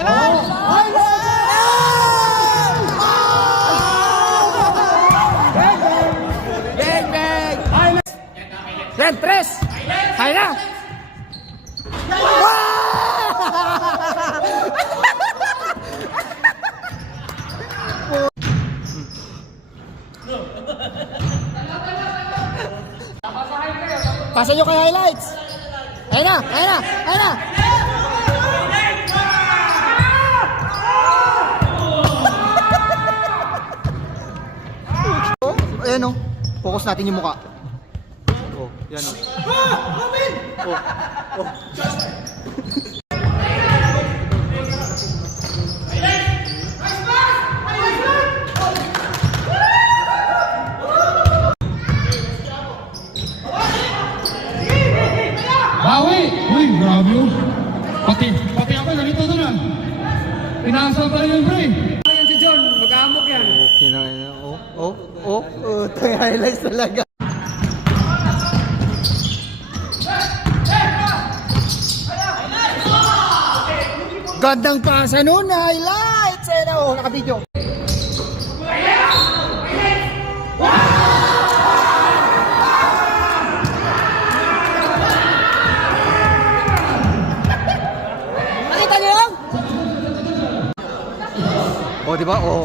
Highlights! Bang, bang! Yan, tres! Kaya na! Pasa nyo kay highlights! Ayun na! Ayun na! Ayun na! Ayan o, focus natin yung mukha. Oh, yan o. Oh, oh. Bawi! Uy, grabe yun. Pati ako, ganito na lang. Pinasal pa rin yung pre. Yan si John, mag-aamok yan. Okay na yan. Ito yung highlights talaga. Gandang pasa nun, highlights! Ayun o, naka-video. Nakita niyo yun? Oh, di ba? Oh.